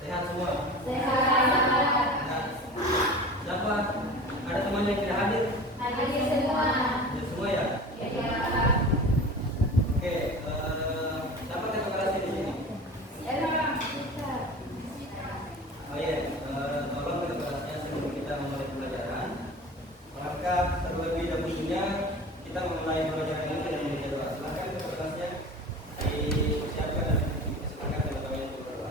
Sehat semua. Sehat. Nah, siapa? Ada teman yang tidak hadir? Hadir semua. Hadir semua ya? Ya. Oke, siapa kakak kelasnya di sini? Oh iya, tolong kakak kelasnya sebelum kita memulai pelajaran. Maka terlebih dahulunya kita memulai pelajaran ini dengan membaca doa. Silakan kakak kelasnya disiapkan dan silakan teman-teman yang berdoa.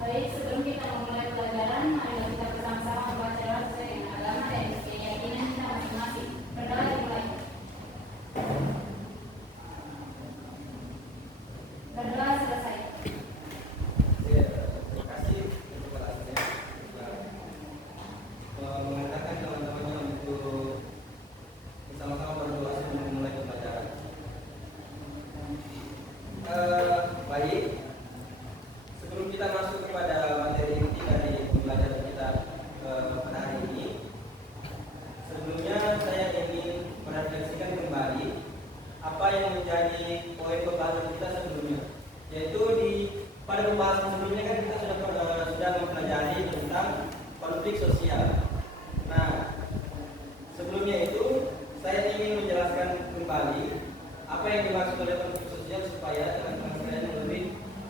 Baik, sebelum kita memulai pelajaran, mari kita bersama-sama membaca doa sesuai dengan agama dan keyakinan kita masing-masing. Berdoa dimulai. Berdoa selesai. Ya, terima kasih untuk kelasnya. Mengatakan teman-temannya untuk bersama-sama berdoa sebelum memulai pelajaran. Baik. Sebelum kita masuk kepada materi inti dari pembelajaran kita pada hari ini, sebelumnya saya ingin merefleksikan kembali apa yang menjadi poin pembahasan kita sebelumnya, yaitu pada pembahasan sebelumnya kan kita sudah mempelajari tentang konflik sosial. Nah, sebelumnya itu saya ingin menjelaskan kembali apa yang dimaksud oleh konflik sosial supaya teman-teman sekalian lebih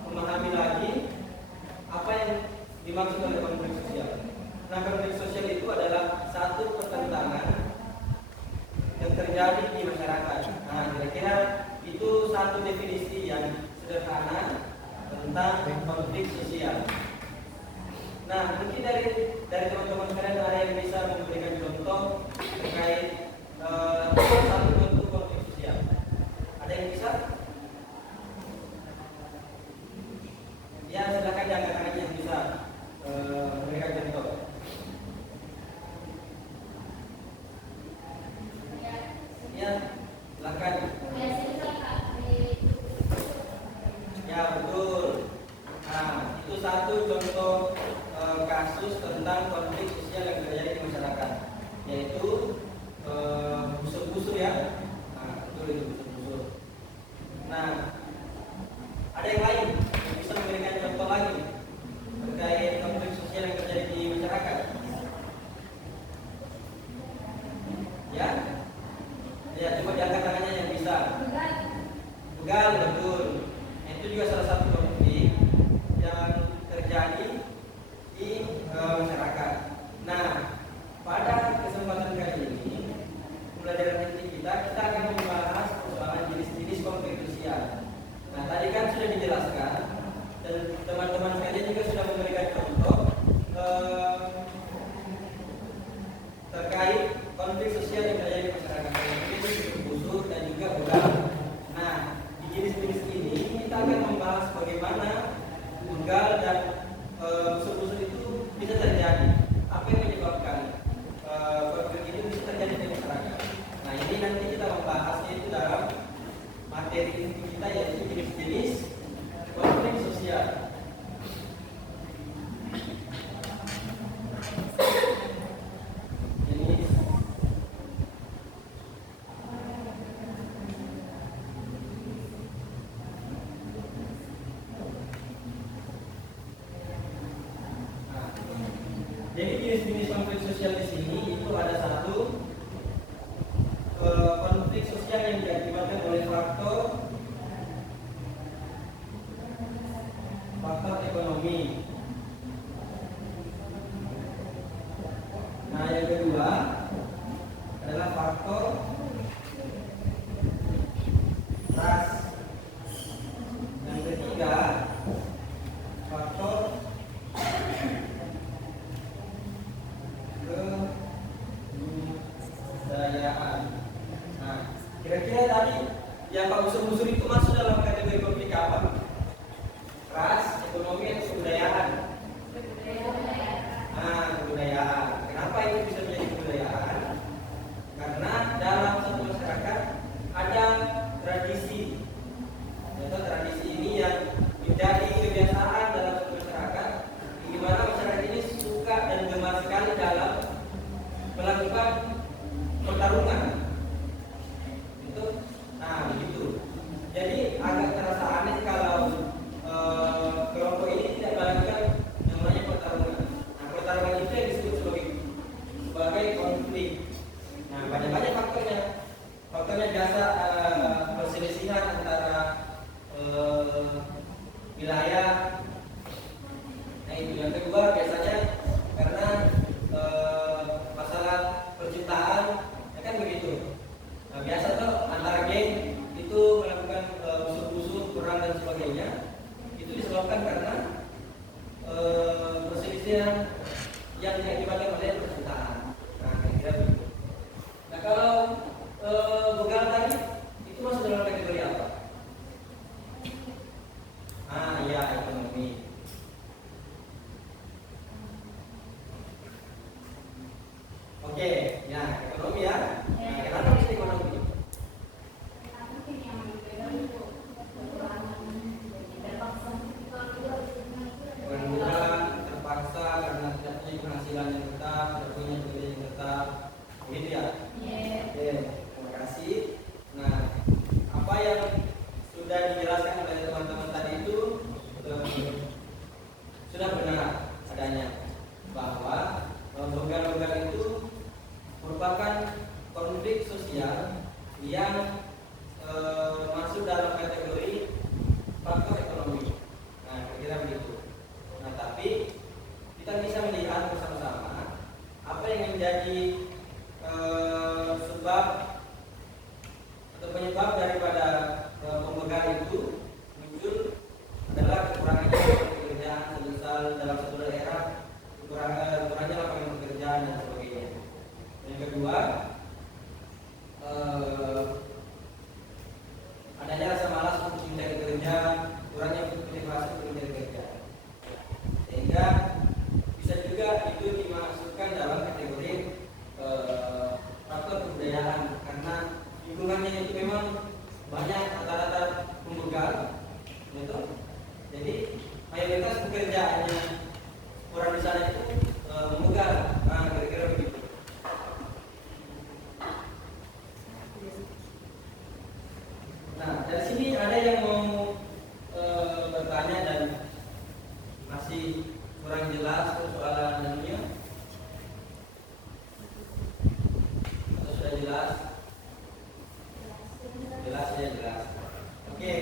memahami lagi apa yang dimaksud oleh konflik sosial. Nah, konflik sosial itu adalah satu pertentangan yang terjadi di masyarakat. Nah, kira-kira itu satu definisi yang sederhana tentang konflik sosial. Nah, mungkin dari teman-teman sekalian ada yang bisa memberikan contoh terkait satu bentuk konflik sosial. Ada yang bisa? Ya, silakan diangkat tangan yang bisa memberikan contoh. Ya, silakan. Ya, betul. Nah, itu satu contoh kasus tentang konflik sosial yang terjadi di masyarakat, yaitu busur-busur ya. Nah, betul itu busur-busur. Nah, ada yang lain yang bisa memberikan contoh lagi terkait konflik sosial yang terjadi di masyarakat? Ya? Ya, coba diangkat tangannya yang bisa. Begal, betul. Itu juga salah satu konflik yang terjadi di masyarakat. Nah, pada kesempatan kali ini, pembelajaran inti kita akan membahas persoalan jenis-jenis konflik sosial. Nah, tadi kan sudah dijelaskan dan teman-teman sekalian juga sudah memberikan contoh terkait konflik sosial yang terjadi di masyarakat, yaitu busur dan juga begal. Nah, di jenis-jenis ini kita akan membahas bagaimana begal dan busur-busur itu bisa terjadi. Apa yang menyebabkan konflik itu bisa terjadi di masyarakat? Nah, ini nanti kita membahasnya itu dalam materi inti kita, yaitu jenis-jenis konflik sosial. Jadi jenis-jenis konflik sosial di sini itu ada satu konflik sosial yang diakibatkan oleh faktor ekonomi. Nah, yang kedua adalah faktor ras. Yang ketiga faktor kebudayaan. Nah, kira-kira tadi yang Pak busur-busur itu masuk dalam kategori konflik apa? Ras, ekonomi, atau kebudayaan? itu. Yang kedua biasanya karena masalah percintaan, ya kan begitu. Nah, biasa tuh antara geng itu melakukan busuk-busuk, perang dan sebagainya. Itu disebabkan karena perselisihan yang diakibatkan oleh percintaan. Nah, kira-kira begitu. Nah, kalau begal tadi itu masuk dalam kategori apa? Ah, iya, ekonomi. Oke, ya ekonomi ya. Nah, kenapa bisa ekonomi? Pengangguran terpaksa karena tidak punya penghasilan yang tetap, tidak punya pekerjaan yang tetap, begitu ya? Oke, terima kasih. Nah, apa yang sudah dijelaskan oleh teman-teman tadi itu sudah benar adanya, bahwa begal-begal itu merupakan konflik sosial yang masuk dalam kategori faktor ekonomi. Nah, kira-kira begitu. Nah, tapi kita bisa melihat bersama-sama apa yang menjadi sebab atau penyebab daripada pembegal itu muncul adalah kekurangannya pekerjaan semisal dalam satu daerah, kurangnya lapangan pekerjaan dan sebagainya. Yang kedua, adanya rasa malas untuk mencari kerja, kurangnya motivasi untuk mencari kerja, sehingga bisa juga itu dimasukkan dalam kategori faktor kebudayaan, karena lingkungannya itu memang banyak rata-rata pembegal, gitu. Jadi mayoritas pekerjaannya orang di sana itu membegal. Nah, kira-kira begitu. Nah, dari sini ada yang mau bertanya dan masih kurang jelas persoalan dalamnya, atau sudah jelas? Jelas ya, jelas. Oke,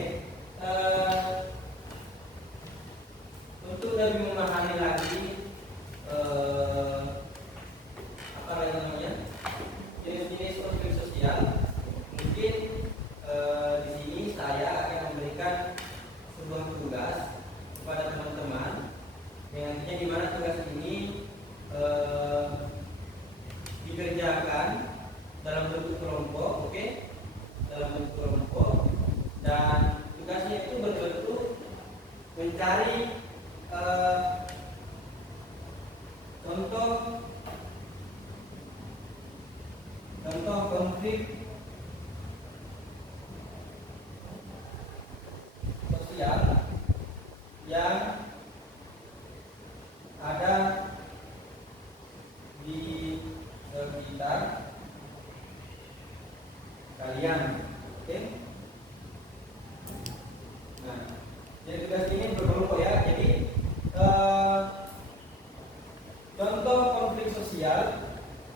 untuk lebih memahami lagi apa namanya jenis-jenis konflik sosial, mungkin di sini saya akan memberikan sebuah tugas kepada teman-teman yang nantinya di mana tugas ini dikerjakan dalam bentuk kelompok, oke? Dalam bentuk kelompok, dan tugasnya itu berbentuk mencari contoh konflik sosial yang ada di sekitar kalian, oke? Nah, jadi tugas ini berkelompok ya. Jadi contoh konflik sosial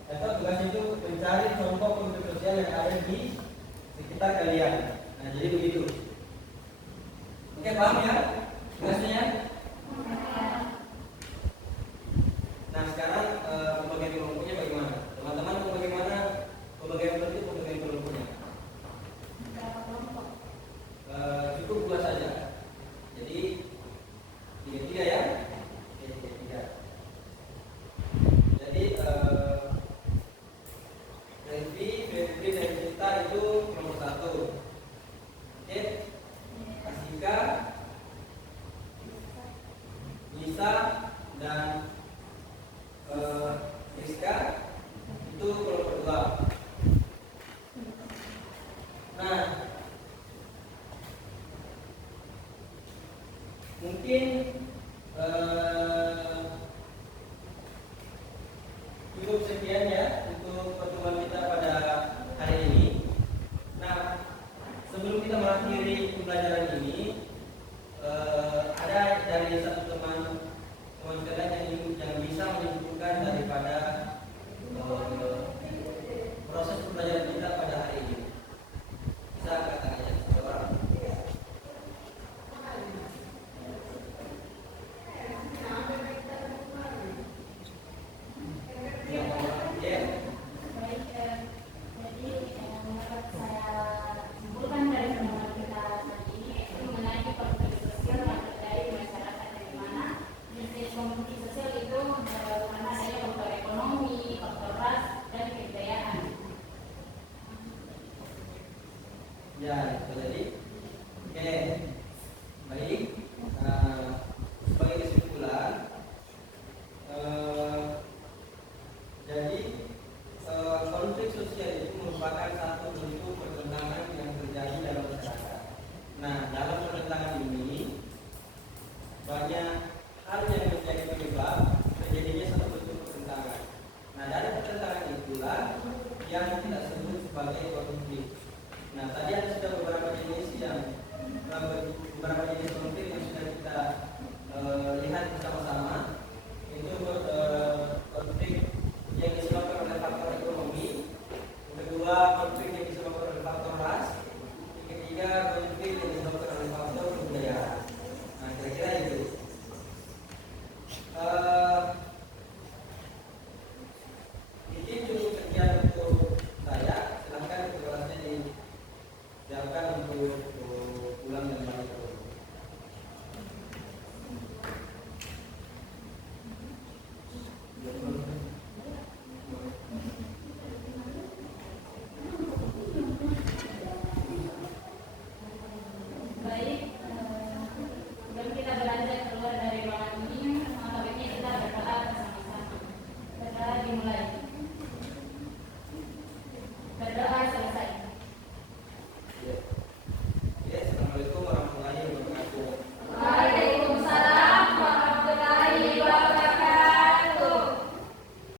atau tugas itu mencari contoh konflik sosial yang ada di sekitar kalian. Nah, jadi begitu. Oke, paham ya tugasnya? Nah, sekarang pembagian kelompoknya bagaimana? Teman-teman mau bagaimana pembagian kelompoknya? Cukup 2 saja. Jadi 3 ya. Oke, 3. Jadi Febri dan Cinta itu nomor 1. Oke. Asika, Nisa dan Rizka itu kelompok 2. Nah, mungkin